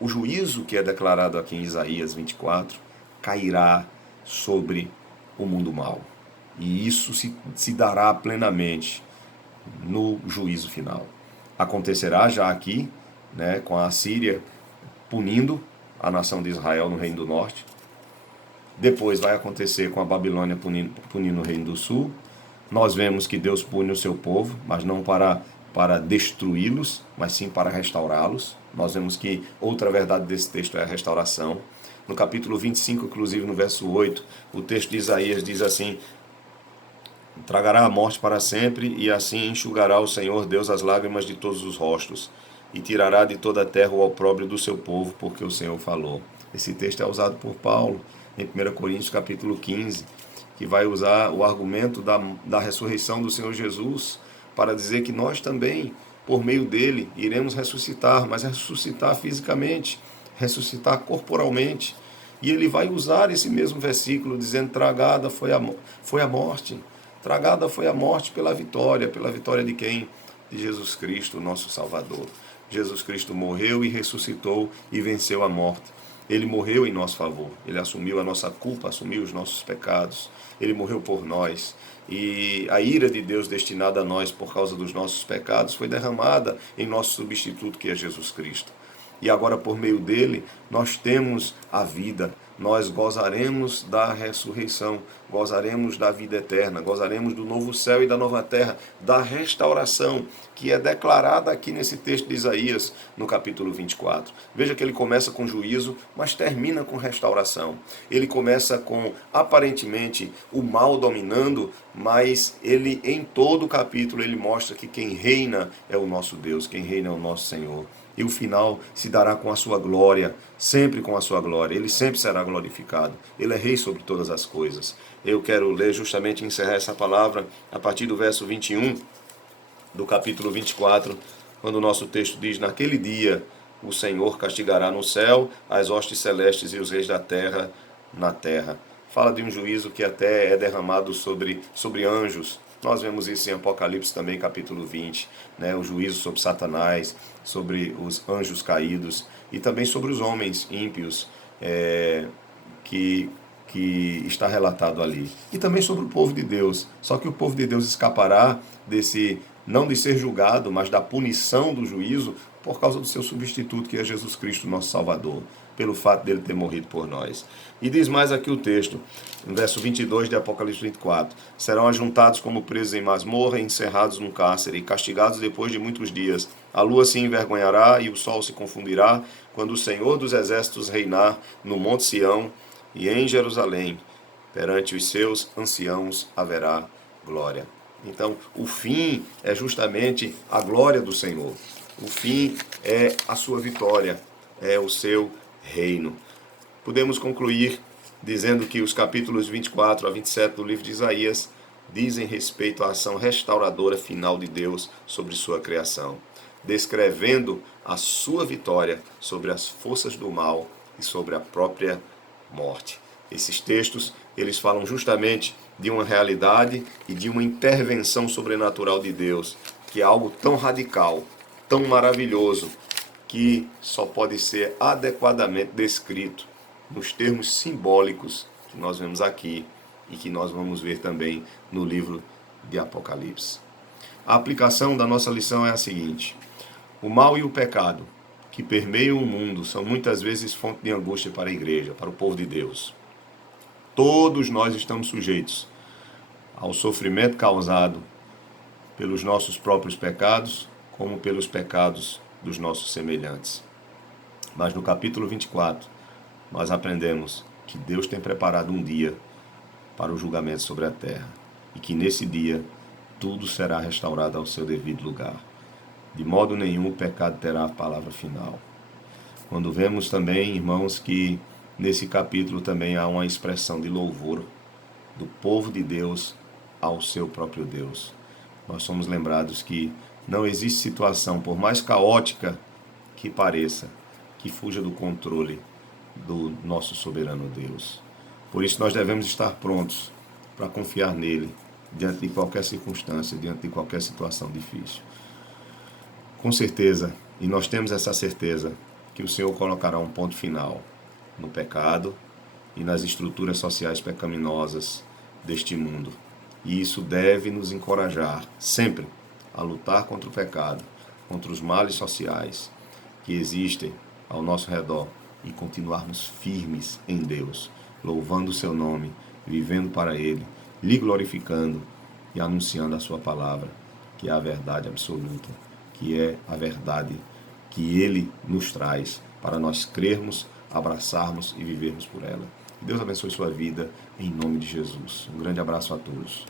o juízo que é declarado aqui em Isaías 24 cairá sobre o mundo mau. E isso se dará plenamente no juízo final. Acontecerá já aqui, né, com a Assíria punindo a nação de Israel no Reino do Norte. Depois vai acontecer com a Babilônia punindo o Reino do Sul. Nós vemos que Deus pune o seu povo, mas não para destruí-los, mas sim para restaurá-los. Nós vemos que outra verdade desse texto é a restauração. No capítulo 25, inclusive no verso 8, o texto de Isaías diz assim: tragará a morte para sempre, e assim enxugará o Senhor Deus as lágrimas de todos os rostos, e tirará de toda a terra o opróbrio do seu povo, porque o Senhor falou. Esse texto é usado por Paulo em 1 Coríntios capítulo 15, que vai usar o argumento da ressurreição do Senhor Jesus para dizer que nós também, por meio dele, iremos ressuscitar, mas ressuscitar fisicamente, ressuscitar corporalmente. E ele vai usar esse mesmo versículo dizendo: tragada foi a morte. Tragada foi a morte pela vitória de quem? De Jesus Cristo, nosso Salvador. Jesus Cristo morreu e ressuscitou e venceu a morte. Ele morreu em nosso favor, ele assumiu a nossa culpa, assumiu os nossos pecados, ele morreu por nós. E a ira de Deus destinada a nós por causa dos nossos pecados foi derramada em nosso substituto, que é Jesus Cristo. E agora, por meio dele, nós temos a vida, nós gozaremos da ressurreição, gozaremos da vida eterna, gozaremos do novo céu e da nova terra, da restauração, que é declarada aqui nesse texto de Isaías, no capítulo 24. Veja que ele começa com juízo, mas termina com restauração. Ele começa com, aparentemente, o mal dominando, mas ele, em todo o capítulo, ele mostra que quem reina é o nosso Deus, quem reina é o nosso Senhor. E o final se dará com a sua glória, sempre com a sua glória. Ele sempre será glorificado. Ele é rei sobre todas as coisas. Eu quero ler justamente e encerrar essa palavra a partir do verso 21 do capítulo 24, quando o nosso texto diz: naquele dia o Senhor castigará no céu as hostes celestes e os reis da terra na terra. Fala de um juízo que até é derramado sobre anjos. Nós vemos isso em Apocalipse também, capítulo 20, né? O juízo sobre Satanás, sobre os anjos caídos e também sobre os homens ímpios, que está relatado ali. E também sobre o povo de Deus. Só que o povo de Deus escapará desse, não de ser julgado, mas da punição do juízo, por causa do seu substituto, que é Jesus Cristo, nosso Salvador, pelo fato dele ter morrido por nós. E diz mais aqui o texto, no verso 22 de Apocalipse 24: serão ajuntados como presos em masmorra, encerrados num cárcere, e castigados depois de muitos dias. A lua se envergonhará e o sol se confundirá, quando o Senhor dos exércitos reinar no monte Sião e em Jerusalém. Perante os seus anciãos haverá glória. Então, o fim é justamente a glória do Senhor. O fim é a sua vitória, é o seu reino. Podemos concluir dizendo que os capítulos 24 a 27 do livro de Isaías dizem respeito à ação restauradora final de Deus sobre sua criação, descrevendo a sua vitória sobre as forças do mal e sobre a própria morte. Esses textos, eles falam justamente de uma realidade e de uma intervenção sobrenatural de Deus, que é algo tão radical, tão maravilhoso, que só pode ser adequadamente descrito nos termos simbólicos que nós vemos aqui e que nós vamos ver também no livro de Apocalipse. A aplicação da nossa lição é a seguinte: o mal e o pecado que permeiam o mundo são muitas vezes fonte de angústia para a igreja, para o povo de Deus. Todos nós estamos sujeitos ao sofrimento causado pelos nossos próprios pecados, como pelos pecados dos nossos semelhantes. Mas no capítulo 24, nós aprendemos que Deus tem preparado um dia para o julgamento sobre a terra, e que nesse dia tudo será restaurado ao seu devido lugar. De modo nenhum o pecado terá a palavra final. Quando vemos também, irmãos, que nesse capítulo também há uma expressão de louvor do povo de Deus ao seu próprio Deus, nós somos lembrados que não existe situação, por mais caótica que pareça, que fuja do controle do nosso soberano Deus. Por isso nós devemos estar prontos para confiar nele, diante de qualquer circunstância, diante de qualquer situação difícil. Com certeza, e nós temos essa certeza, que o Senhor colocará um ponto final no pecado e nas estruturas sociais pecaminosas deste mundo. E isso deve nos encorajar sempre a lutar contra o pecado, contra os males sociais que existem ao nosso redor e continuarmos firmes em Deus, louvando o seu nome, vivendo para Ele, lhe glorificando e anunciando a sua palavra, que é a verdade absoluta, que é a verdade que Ele nos traz para nós crermos, abraçarmos e vivermos por ela. Deus abençoe sua vida, em nome de Jesus. Um grande abraço a todos.